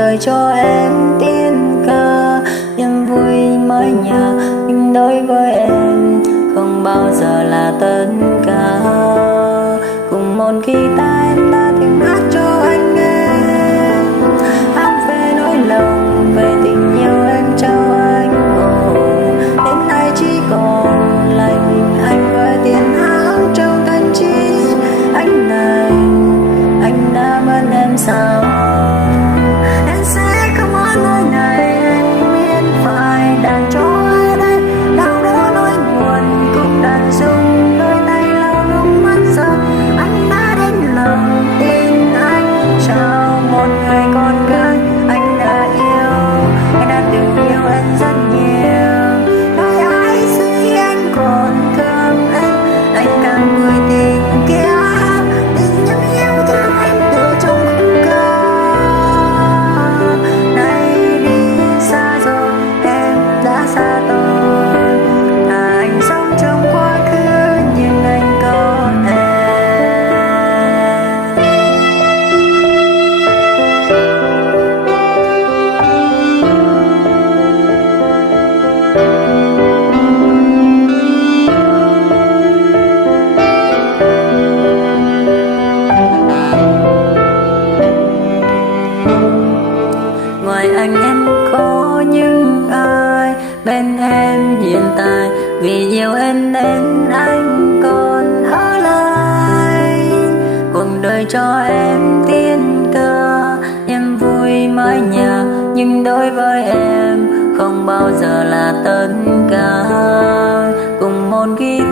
đời cho em tiếng ca niềm vui mới nhà, nhưng đối với em không bao giờ là tất cả. Cùng một guitar em đã từng hát cho anh nghe, hát về nỗi lòng, về tình yêu em trao anh. Đến nay chỉ còn lại mình anh với tiếng hát trong tâm trí. Anh này, anh đã mất em sao? Em sẽ không ở nơi này, anh biết phải đàn cho ai đây. Đau đớn nỗi buồn cùng đàn dung, đôi tay lau nước mắt rơi. Anh đã đến lòng tin anh chào một người con gái anh đã yêu. Anh đã từng yêu em rất nhiều, nói ai khi anh còn thương anh càng người tình kia. Tình những yêu thương anh từ trong khung ca. Nay đi xa rồi, em đã xa tôi, thà anh sống trong quá khứ nhưng anh có em. Ngoài anh em có những ai bên em hiện tại, vì yêu em nên anh còn ở lại. Cuộc đời cho em tiếng ca niềm vui mãi nhà, nhưng đối với em không bao giờ là tất cả. Cùng một guitar